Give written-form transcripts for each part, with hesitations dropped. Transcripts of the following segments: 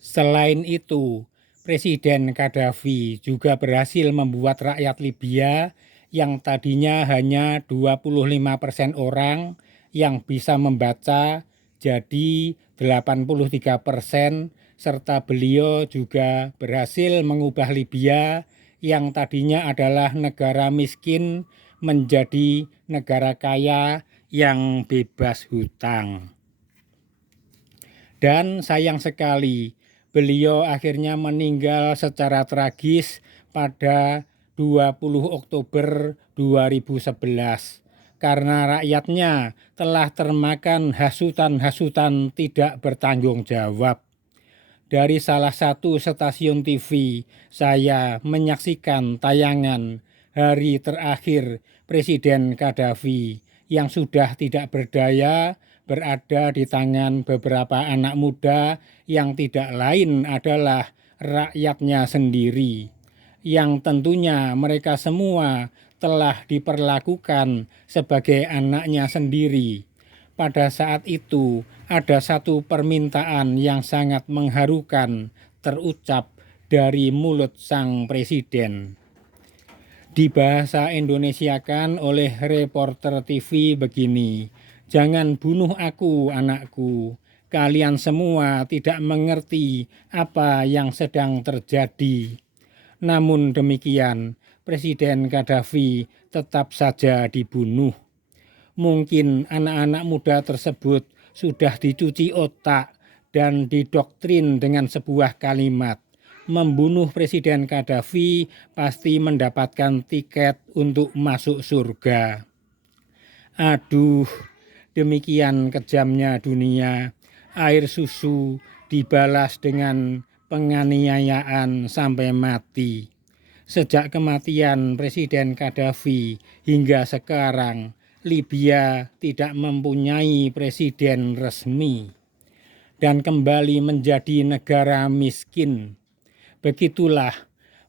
Selain itu, Presiden Gaddafi juga berhasil membuat rakyat Libya yang tadinya hanya 25% orang yang bisa membaca jadi 83%, serta beliau juga berhasil mengubah Libya yang tadinya adalah negara miskin menjadi negara kaya yang bebas hutang. Dan sayang sekali, beliau akhirnya meninggal secara tragis pada 20 Oktober 2011 karena rakyatnya telah termakan hasutan-hasutan tidak bertanggung jawab. Dari salah satu stasiun TV, saya menyaksikan tayangan hari terakhir Presiden Gaddafi yang sudah tidak berdaya berada di tangan beberapa anak muda yang tidak lain adalah rakyatnya sendiri, yang tentunya mereka semua telah diperlakukan sebagai anaknya sendiri. Pada saat itu ada satu permintaan yang sangat mengharukan terucap dari mulut sang presiden. Dibahasa Indonesiakan oleh reporter TV begini, "Jangan bunuh aku, anakku. Kalian semua tidak mengerti apa yang sedang terjadi." Namun demikian, Presiden Gaddafi tetap saja dibunuh. Mungkin anak-anak muda tersebut sudah dicuci otak dan didoktrin dengan sebuah kalimat, membunuh Presiden Gaddafi pasti mendapatkan tiket untuk masuk surga. Aduh, demikian kejamnya dunia. Air susu dibalas dengan penganiayaan sampai mati. Sejak kematian Presiden Gaddafi hingga sekarang, Libya tidak mempunyai presiden resmi dan kembali menjadi negara miskin. Begitulah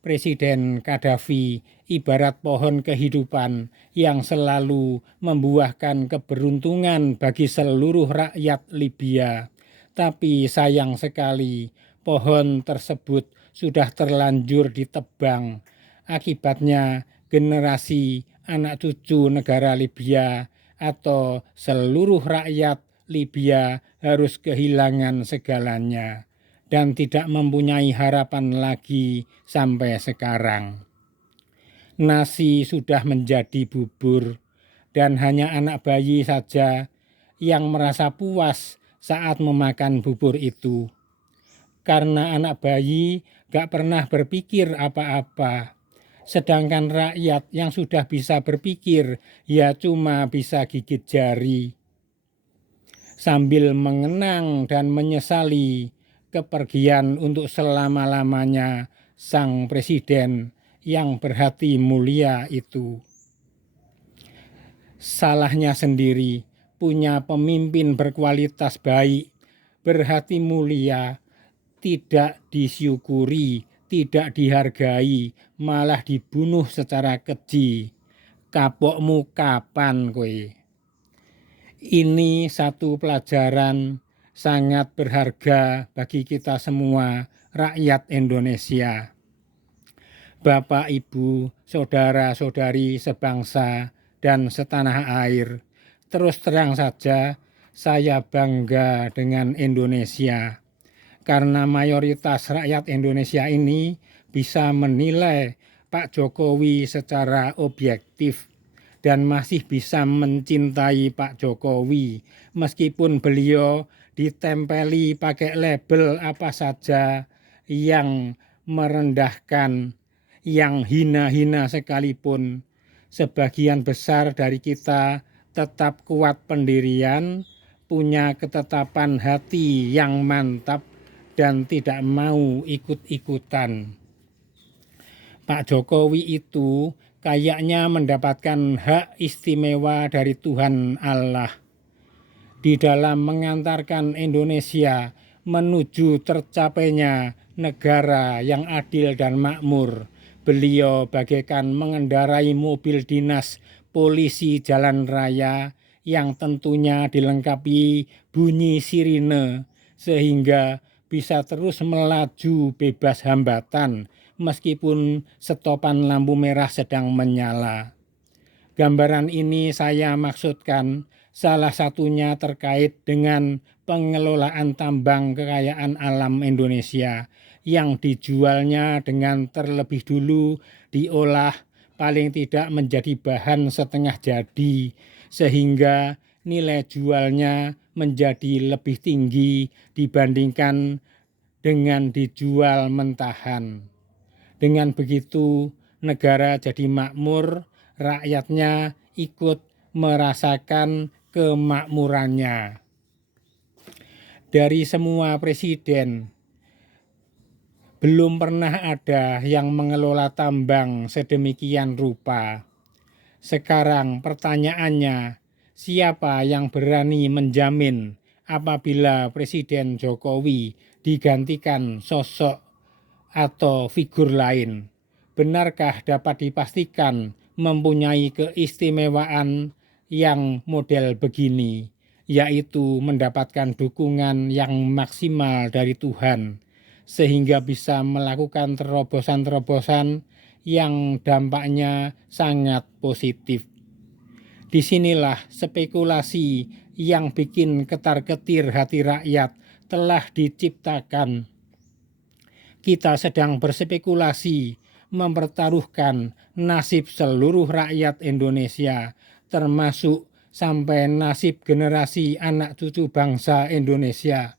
Presiden Gaddafi ibarat pohon kehidupan yang selalu membuahkan keberuntungan bagi seluruh rakyat Libya. Tapi sayang sekali, pohon tersebut sudah terlanjur ditebang. Akibatnya generasi anak cucu negara Libya atau seluruh rakyat Libya harus kehilangan segalanya dan tidak mempunyai harapan lagi sampai sekarang. Nasi sudah menjadi bubur dan hanya anak bayi saja yang merasa puas saat memakan bubur itu. Karena anak bayi gak pernah berpikir apa-apa. Sedangkan rakyat yang sudah bisa berpikir ya cuma bisa gigit jari. Sambil mengenang dan menyesali kepergian untuk selama-lamanya sang presiden yang berhati mulia itu. Salahnya sendiri, punya pemimpin berkualitas baik, berhati mulia, tidak disyukuri, tidak dihargai, malah dibunuh secara keji. Kapokmu kapan kowe? Ini satu pelajaran sangat berharga bagi kita semua, rakyat Indonesia. Bapak, Ibu, saudara-saudari sebangsa dan setanah air, terus terang saja saya bangga dengan Indonesia. Karena mayoritas rakyat Indonesia ini bisa menilai Pak Jokowi secara objektif dan masih bisa mencintai Pak Jokowi meskipun beliau ditempeli pakai label apa saja yang merendahkan, yang hina-hina sekalipun. Sebagian besar dari kita tetap kuat pendirian, punya ketetapan hati yang mantap dan tidak mau ikut-ikutan. Pak Jokowi itu kayaknya mendapatkan hak istimewa dari Tuhan Allah di dalam mengantarkan Indonesia menuju tercapainya negara yang adil dan makmur. Beliau bagaikan mengendarai mobil dinas polisi jalan raya yang tentunya dilengkapi bunyi sirine sehingga bisa terus melaju bebas hambatan meskipun stopan lampu merah sedang menyala. Gambaran ini saya maksudkan salah satunya terkait dengan pengelolaan tambang kekayaan alam Indonesia yang dijualnya dengan terlebih dulu diolah paling tidak menjadi bahan setengah jadi sehingga nilai jualnya menjadi lebih tinggi dibandingkan dengan dijual mentahan. Dengan begitu negara jadi makmur, rakyatnya ikut merasakan kemakmurannya. Dari semua presiden, belum pernah ada yang mengelola tambang sedemikian rupa. Sekarang pertanyaannya, siapa yang berani menjamin apabila Presiden Jokowi digantikan sosok atau figur lain? Benarkah dapat dipastikan mempunyai keistimewaan yang model begini, yaitu mendapatkan dukungan yang maksimal dari Tuhan, sehingga bisa melakukan terobosan-terobosan yang dampaknya sangat positif. Disinilah spekulasi yang bikin ketar-ketir hati rakyat telah diciptakan. Kita sedang berspekulasi mempertaruhkan nasib seluruh rakyat Indonesia, termasuk sampai nasib generasi anak cucu bangsa Indonesia,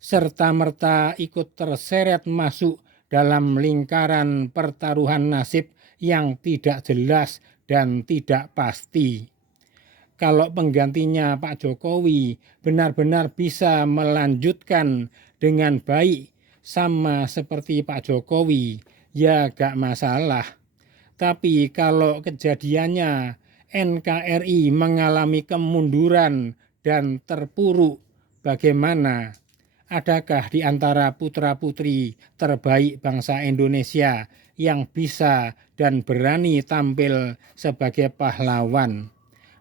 serta-merta ikut terseret masuk dalam lingkaran pertaruhan nasib yang tidak jelas dan tidak pasti. Kalau penggantinya Pak Jokowi benar-benar bisa melanjutkan dengan baik sama seperti Pak Jokowi, ya gak masalah. Tapi kalau kejadiannya NKRI mengalami kemunduran dan terpuruk, bagaimana? Adakah di antara putra-putri terbaik bangsa Indonesia yang bisa dan berani tampil sebagai pahlawan,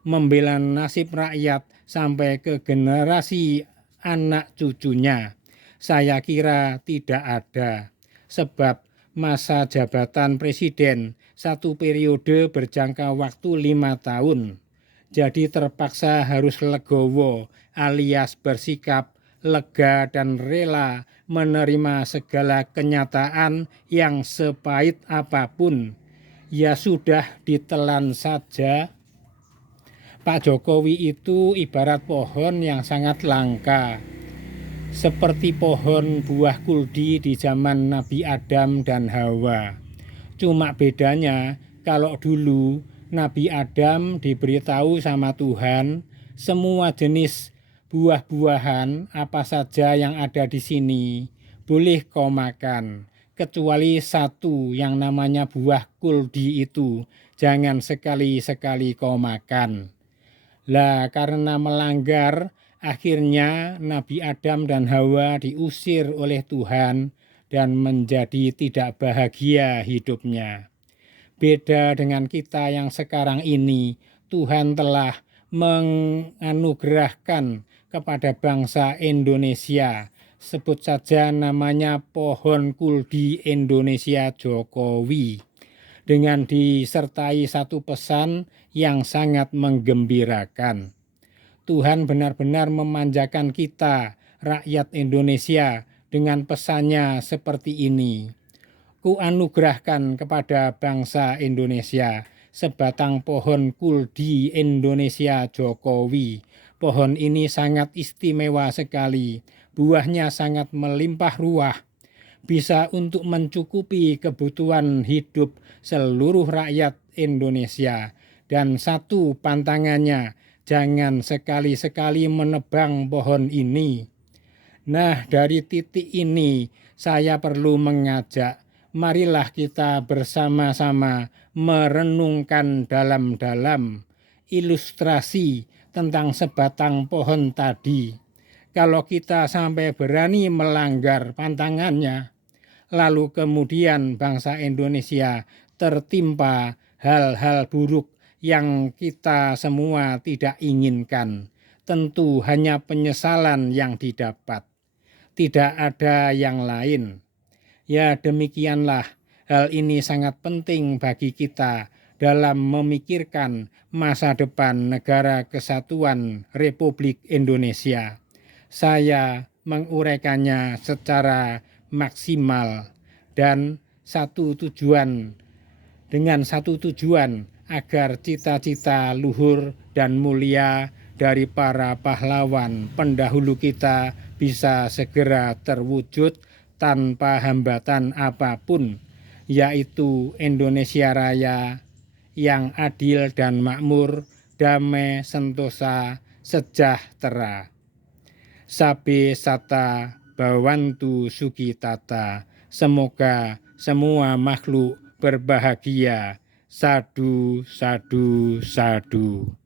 membela nasib rakyat sampai ke generasi anak cucunya? Saya kira tidak ada, sebab masa jabatan presiden satu periode berjangka waktu 5 tahun. Jadi terpaksa harus legowo alias bersikap lega dan rela menerima segala kenyataan yang sepahit apapun. Ya sudah, ditelan saja. Pak Jokowi itu ibarat pohon yang sangat langka, seperti pohon buah kuldi di zaman Nabi Adam dan Hawa. Cuma bedanya kalau dulu Nabi Adam diberitahu sama Tuhan semua jenis buah-buahan apa saja yang ada di sini boleh kau makan, kecuali satu yang namanya buah kuldi itu jangan sekali-sekali kau makan. Lah karena melanggar, akhirnya Nabi Adam dan Hawa diusir oleh Tuhan dan menjadi tidak bahagia hidupnya. Beda dengan kita yang sekarang ini, Tuhan telah menganugerahkan kepada bangsa Indonesia, sebut saja namanya pohon kuldi Indonesia Jokowi, dengan disertai satu pesan yang sangat menggembirakan. Tuhan benar-benar memanjakan kita, rakyat Indonesia, dengan pesannya seperti ini. Kuanugerahkan kepada bangsa Indonesia sebatang pohon kuldi Indonesia Jokowi. Pohon ini sangat istimewa sekali, buahnya sangat melimpah ruah, bisa untuk mencukupi kebutuhan hidup seluruh rakyat Indonesia. Dan satu pantangannya, jangan sekali-sekali menebang pohon ini. Nah, dari titik ini saya perlu mengajak, marilah kita bersama-sama merenungkan dalam-dalam ilustrasi tentang sebatang pohon tadi. Kalau kita sampai berani melanggar pantangannya, lalu kemudian bangsa Indonesia tertimpa hal-hal buruk yang kita semua tidak inginkan, tentu hanya penyesalan yang didapat. tidak ada yang lain. Ya, demikianlah hal ini sangat penting bagi kita dalam memikirkan masa depan Negara Kesatuan Republik Indonesia. Saya menguraikannya secara maksimal dan dengan satu tujuan agar cita-cita luhur dan mulia dari para pahlawan pendahulu kita bisa segera terwujud tanpa hambatan apapun, yaitu Indonesia Raya yang adil dan makmur, damai, sentosa, sejahtera. Sabe Sata Bawantu Sukitata. Semoga semua makhluk berbahagia. Sadu, sadu, sadu.